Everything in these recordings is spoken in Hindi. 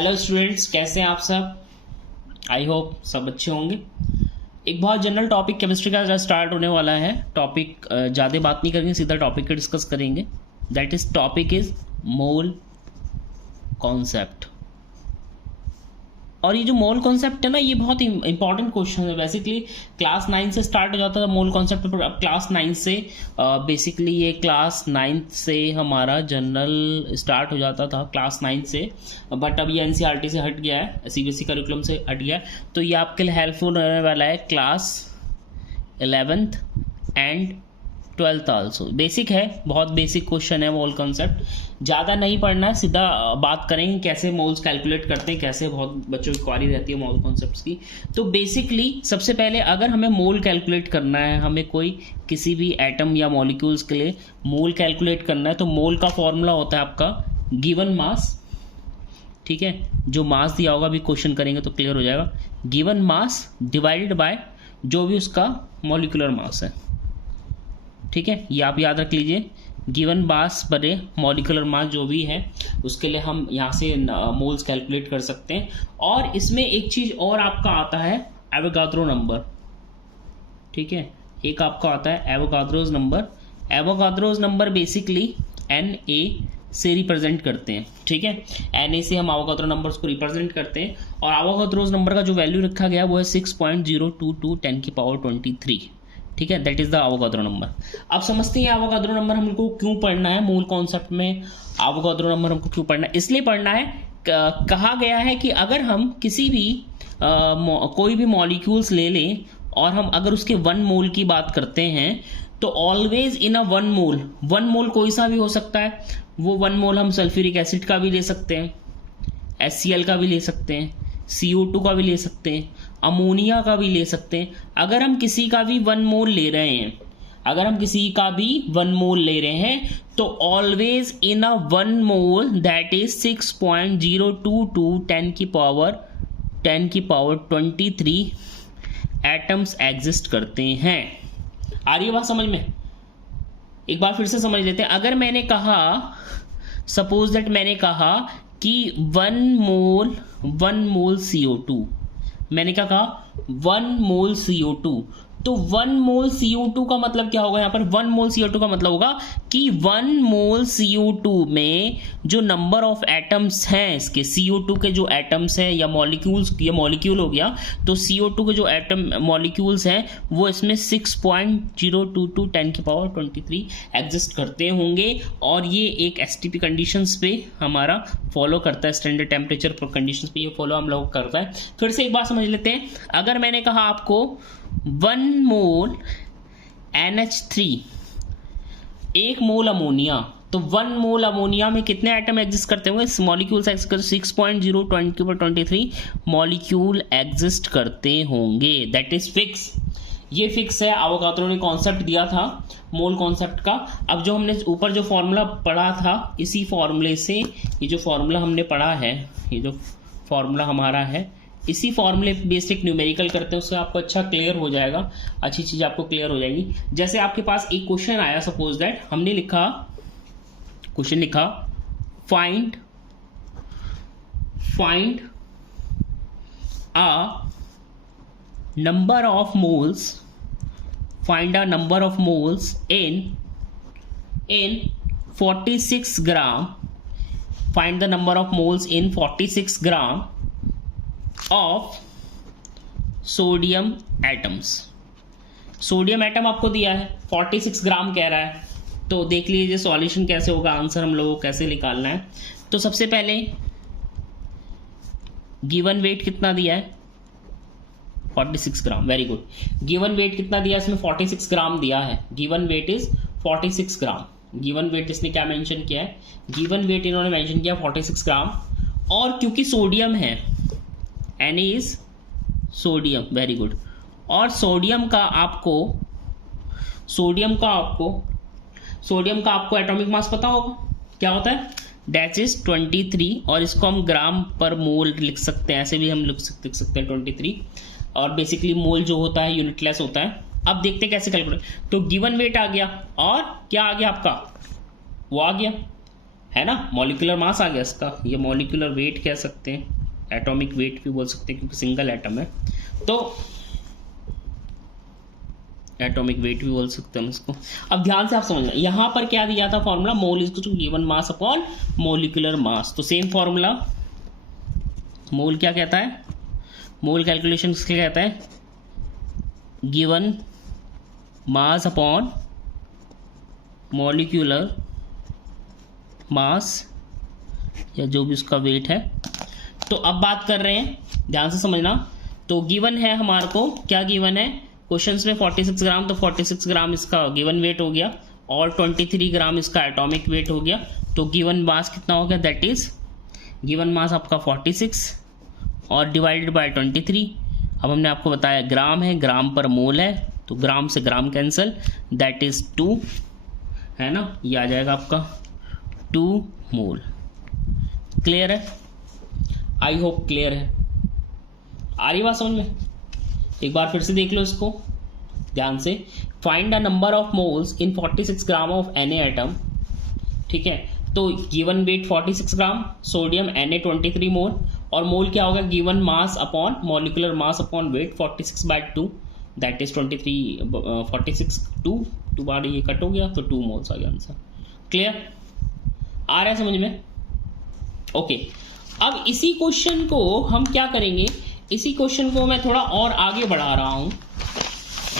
हेलो स्टूडेंट्स, कैसे हैं आप सब। आई होप सब अच्छे होंगे। एक बहुत जनरल टॉपिक केमिस्ट्री का स्टार्ट होने वाला है। टॉपिक ज़्यादा बात नहीं करेंगे, सीधा टॉपिक को डिस्कस करेंगे। That is topic is mole concept. और ये जो मोल कॉन्सेप्ट है ना, ये बहुत इंपॉर्टेंट क्वेश्चन है। बेसिकली क्लास 9 से स्टार्ट हो जाता था मोल कॉन्सेप्ट, पर अब क्लास 9 से बेसिकली ये क्लास 9 से हमारा जनरल स्टार्ट हो जाता था, क्लास 9 से। बट अब ये एनसीईआरटी से हट गया है, सीबीएसई करिकुलम से हट गया है, तो ये आपके लिए हेल्पफुल रहने वाला है class 11th and 12th also. Basic है, बहुत बेसिक क्वेश्चन है मोल कॉन्सेप्ट। ज़्यादा नहीं पढ़ना है, सीधा बात करेंगे कैसे मोल्स कैलकुलेट करते हैं, कैसे बहुत बच्चों की क्वारी रहती है मोल कॉन्सेप्ट्स की। तो बेसिकली सबसे पहले अगर हमें मोल कैलकुलेट करना है, हमें कोई किसी भी एटम या मॉलिक्यूल्स के लिए मोल कैलकुलेट करना है, तो मोल का फॉर्मूला होता है आपका गिवन मास। ठीक है, जो मास दिया होगा, अभी क्वेश्चन करेंगे तो क्लियर हो जाएगा। गिवन मास डिवाइडेड बाय जो भी उसका मॉलिक्यूलर मास है। ठीक है, ये आप याद रख लीजिए, गिवन मास बटे मॉलिक्यूलर मास जो भी है, उसके लिए हम यहाँ से मोल्स कैलकुलेट कर सकते हैं। और इसमें एक चीज़ और आपका आता है एवोगाद्रो नंबर। ठीक है, एक आपका आता है एवोगाद्रोज नंबर। एवोगाद्रोज नंबर बेसिकली Na से रिप्रेजेंट करते हैं। ठीक है, Na से हम एवोगाद्रो नंबर्स को रिप्रेजेंट करते हैं। और एवोगाद्रोज नंबर का जो वैल्यू रखा गया वो है 6.022 10⁻23। ठीक है, that is the Avogadro number. अब समझते हैं एवोगाद्रो नंबर हमको क्यों पढ़ना है। मूल कॉन्सेप्ट में एवोगाद्रो नंबर हमको क्यों पढ़ना है, इसलिए पढ़ना है, कहा गया है कि अगर हम किसी भी कोई भी मॉलिक्यूल्स ले लें और हम अगर उसके 1 मोल की बात करते हैं, तो ऑलवेज इन अ 1 मोल, 1 मोल कोई सा भी हो सकता है। वो 1 मोल हम सल्फ्यूरिक एसिड का भी ले सकते हैं, HCl का भी ले सकते हैं, CO2 का भी ले सकते हैं, अमोनिया का भी ले सकते हैं। अगर हम किसी का भी 1 मोल ले रहे हैं, अगर हम किसी का भी 1 मोल ले रहे हैं, तो always in a 1 mole that is 6.022 10⁻23 atoms exist करते हैं। आ रही है बात समझ में? एक बार फिर से समझ लेते हैं। अगर मैंने कहा, सपोज दैट मैंने कहा कि 1 मोल CO2, मैंने क्या कहा 1 मोल CO2, तो 1 मोल CO2 का मतलब क्या होगा यहाँ पर? 1 मोल CO2 का मतलब होगा कि 1 मोल CO2 में जो नंबर ऑफ एटम्स हैं, इसके CO2 के जो एटम्स हैं या मॉलिक्यूल्स, ये मॉलिक्यूल हो गया, तो CO2 के जो एटम मॉलिक्यूल्स हैं वो इसमें 6.022 10⁻23 एग्जिस्ट करते होंगे। और ये एक एसटीपी कंडीशंस पे हमारा फॉलो करता है, स्टैंडर्ड टेम्परेचर कंडीशंस पे ये फॉलो हम लोग करता है। फिर से एक बात समझ लेते हैं। अगर मैंने कहा आपको 1 मोल NH3, 1 मोल अमोनिया, तो 1 मोल अमोनिया में कितने एटम एग्जिस्ट करते होंगे? मॉलिक्यूल्स एग्जिस्ट करते 6.023 मॉलिक्यूल एग्जिस्ट करते होंगे। दैट इज फिक्स, ये फिक्स है। एवोगाद्रो ने कॉन्सेप्ट दिया था मोल कॉन्सेप्ट का। अब जो हमने ऊपर जो फॉर्मूला पढ़ा था, इसी फॉर्मूले से, ये जो फॉर्मूला हमने पढ़ा है, ये जो फॉर्मूला हमारा है, इसी फॉर्मूले बेसिक न्यूमेरिकल करते हैं, उससे आपको अच्छा क्लियर हो जाएगा, अच्छी चीज़ आपको क्लियर हो जाएगी। जैसे आपके पास एक क्वेश्चन आया, सपोज दैट हमने लिखा, क्वेश्चन लिखा find a number of moles, find a number of moles in 46 gram, find the number of moles in 46 gram of sodium atoms. Sodium atom आपको दिया है, 46 ग्राम कह रहा है, तो देख लीजिए सॉल्यूशन कैसे होगा, आंसर हम लोगों को कैसे निकालना है। तो सबसे पहले गिवन वेट कितना दिया है? 46 gram. Very good. Given weight कितना दिया है इसमें? 46 ग्राम दिया है। Given weight is 46 gram. Given weight इसने क्या मेंशन किया है? गिवन वेट इन्होंने मेंशन किया 46 ग्राम। और क्योंकि सोडियम है, Na is sodium, very good. और सोडियम का आपको एटॉमिक मास पता होगा, क्या होता है? दैट इज 23, और इसको हम ग्राम पर मोल लिख सकते हैं, ऐसे भी हम लिख सकते हैं 23। और बेसिकली मोल जो होता है यूनिटलेस होता है। अब देखते हैं कैसे कैलकुलेट। तो गिवन वेट आ गया, और क्या आ गया आपका? वो आ गया है ना, मॉलिक्यूलर मास आ गया इसका, ये मॉलिक्यूलर वेट कह सकते हैं, एटॉमिक वेट भी बोल सकते हैं क्योंकि सिंगल एटम है, तो एटॉमिक वेट भी बोल सकते हैं हम इसको। अब ध्यान से आप समझना, यहां पर क्या दिया था formula, mole is to given mass upon molecular mass, तो सेम फॉर्मूला, मोल क्या कहता है, मोल कैलकुलेशन किसके कहता है, गिवन मास अपॉन मॉलिक्यूलर मास या जो भी उसका वेट है। तो अब बात कर रहे हैं, ध्यान से समझना, तो गिवन है हमारे को, क्या गिवन है क्वेश्चंस में 46 ग्राम, तो 46 ग्राम इसका गिवन वेट हो गया और 23 ग्राम इसका एटॉमिक वेट हो गया, तो गिवन मास कितना हो गया, दैट इज गिवन मास आपका 46 और डिवाइडेड बाय 23। अब हमने आपको बताया ग्राम है, ग्राम पर मोल है, तो ग्राम से ग्राम कैंसिल, दैट इज 2, है ना, ये आ जाएगा आपका 2 मोल। क्लियर है, आई होप क्लियर है, आ रही बात समझ में। एक बार फिर से देख लो इसको ध्यान से, find the number of moles in 46 gram of Na atom, ठीक है, तो गिवन वेट 46 ग्राम, सोडियम Na 23 मोल, और मोल क्या होगा, given mass upon molecular mass upon weight 46/2, that is 23, 46 2 बार ये कट हो गया तो 2 मोल्स आ गया आंसर। क्लियर, आ रहा है समझ में, ओके। अब इसी क्वेश्चन को हम क्या करेंगे, इसी क्वेश्चन को मैं थोड़ा और आगे बढ़ा रहा हूं,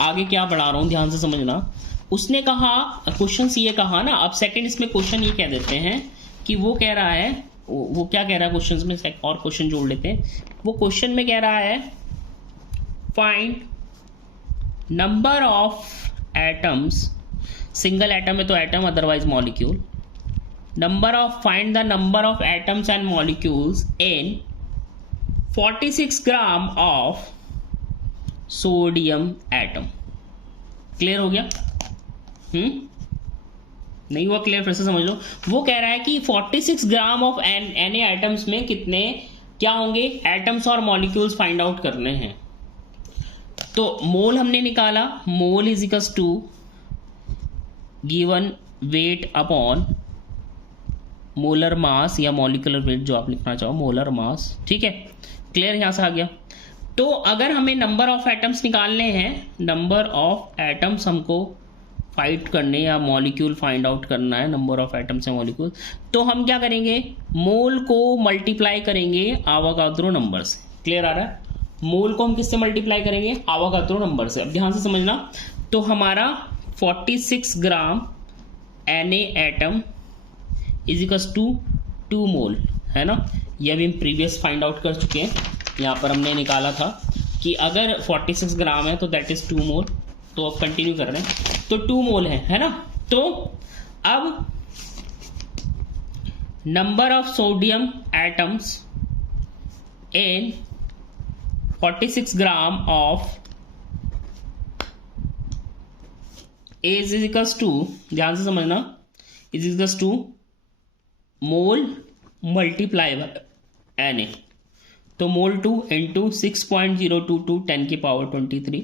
आगे क्या बढ़ा रहा हूं ध्यान से समझना। उसने कहा, क्वेश्चन ये कहा ना, अब सेकंड इसमें क्वेश्चन ये कह देते हैं कि वो कह रहा है, वो क्या कह रहा है क्वेश्चन में, और क्वेश्चन जोड़ लेते हैं। वो क्वेश्चन में कह रहा है find number of atoms, single atom है तो atom, otherwise molecule, find the number of atoms and molecules in 46 gram of sodium atom. Clear हो गया, नहीं हुआ क्लियर, फिर से समझ लो। वो कह रहा है कि 46 ग्राम ऑफ Na एटम्स में कितने क्या होंगे, एटम्स और मॉलिक्यूल्स फाइंड आउट करने हैं। तो मोल हमने निकाला, mole is equals to given weight upon molar mass या मॉलिक्यूलर वेट, जो आप लिखना चाहो, मोलर मास, ठीक है। क्लियर, यहां से आ गया। तो अगर हमें नंबर ऑफ एटम्स निकालने हैं, नंबर ऑफ एटम्स हमको फाइंड करने या मॉलिक्यूल फाइंड आउट करना है, नंबर ऑफ एटम्स या मॉलिक्यूल, तो हम क्या करेंगे, मोल को मल्टीप्लाई करेंगे आवागाद्रो नंबर से। क्लियर आ रहा है, मोल को हम किससे मल्टीप्लाई करेंगे, आवागाद्रो नंबर से। अब ध्यान से समझना, तो हमारा 46 gram Na atom is equals to 2 mole, है ना, ये अभी हम प्रीवियस फाइंड आउट कर चुके हैं। यहाँ पर हमने निकाला था कि अगर 46 ग्राम है तो दैट इज 2 मोल, तो अब कंटिन्यू कर रहे हैं, तो 2 मोल है ना। तो अब number of sodium atoms in 46 gram of is equals to, ध्यान से समझना, is equals to mole multiply by Na, तो मोल 2 इंटू 6.022 10 की पावर 23,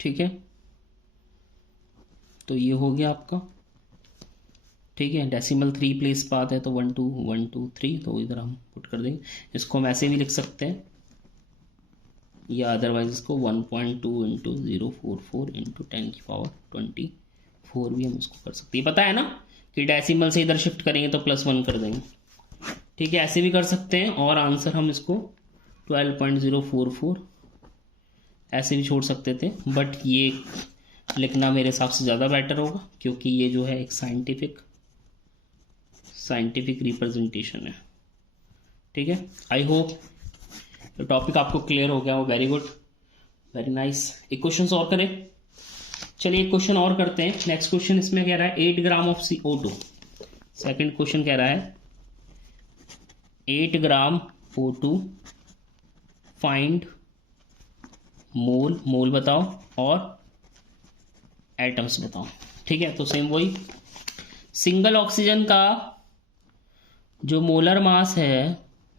ठीक है, तो ये हो गया आपका, ठीक है। डेसिमल 3 प्लेस पात है तो 1 2 1 2 3, तो इधर हम पुट कर देंगे। इसको हम ऐसे भी लिख सकते हैं, या अदरवाइज इसको 1.2 इंटू 044 इंटू 10 की पावर 24 भी हम इसको कर सकते हैं। पता है ना कि डेसिमल से इधर शिफ्ट करेंगे तो +1 कर देंगे, ठीक है, ऐसे भी कर सकते हैं। और आंसर हम इसको 12.044 ऐसे भी छोड़ सकते थे, बट ये लिखना मेरे हिसाब से ज़्यादा बेटर होगा, क्योंकि ये जो है एक साइंटिफिक रिप्रेजेंटेशन है, ठीक है। आई होप तो टॉपिक आपको क्लियर हो गया हो, वेरी गुड, वेरी नाइस। एक क्वेश्चन और करें, चलिए एक क्वेश्चन और करते हैं। नेक्स्ट क्वेश्चन इसमें कह रहा है 8 gram of CO2, second question कह रहा है 8 ग्राम O2 फाइंड मोल, मोल बताओ और एटम्स बताओ, ठीक है। तो सेम वही, सिंगल ऑक्सीजन का जो मोलर मास है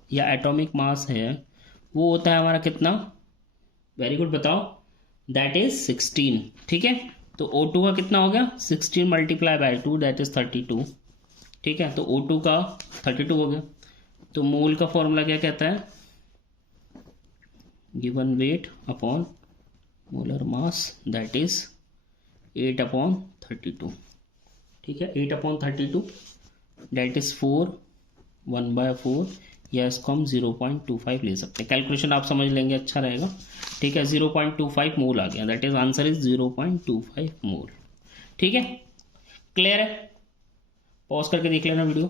या एटॉमिक मास है वो होता है हमारा कितना, वेरी गुड बताओ, दैट इज 16, ठीक है। तो O2 का कितना हो गया 16 मल्टीप्लाई बाई 2 दैट इज 32। ठीक है, तो O2 का 32 हो गया। तो मोल का फॉर्मूला क्या कहता है, given weight upon molar mass that is 8/32। ठीक है, 8/32 दैट इज 4, 1/4, या इसको हम 0.25 ले सकते हैं। कैलकुलेशन आप समझ लेंगे, अच्छा रहेगा। ठीक है, 0.25 मोल आ गया, दैट इज आंसर इज 0.25 मोल। ठीक है, क्लियर है? पॉज करके देख लेना वीडियो।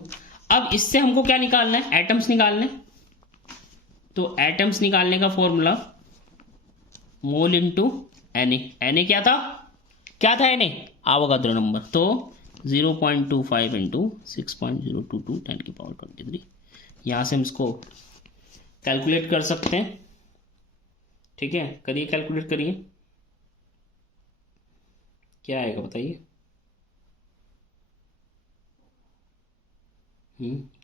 अब इससे हमको क्या निकालना है, एटम्स निकालने। तो एटम्स निकालने का formula mole into Na। Na क्या था, Na आवोगाद्रो नंबर। तो 0.25 इंटू 6.022 10⁻23। यहां से हम इसको कैलकुलेट कर सकते हैं। ठीक है, करिए, कैलकुलेट करिए, क्या आएगा बताइए।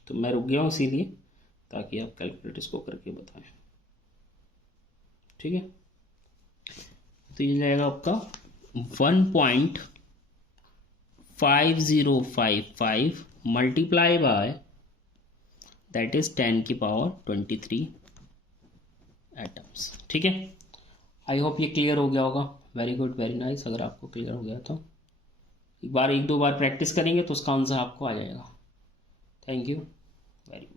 तो मैं रुक गया हूँ इसीलिए ताकि आप कैलकुलेट इसको करके बताएं। ठीक है, तो ये जाएगा आपका 1.5055 multiply by that is 10⁻23 atoms. ठीक है, आई होप ये क्लियर हो गया होगा। Very good, very nice. अगर आपको क्लियर हो गया तो एक दो बार प्रैक्टिस करेंगे तो उसका आंसर आपको आ जाएगा। Thank you, very good.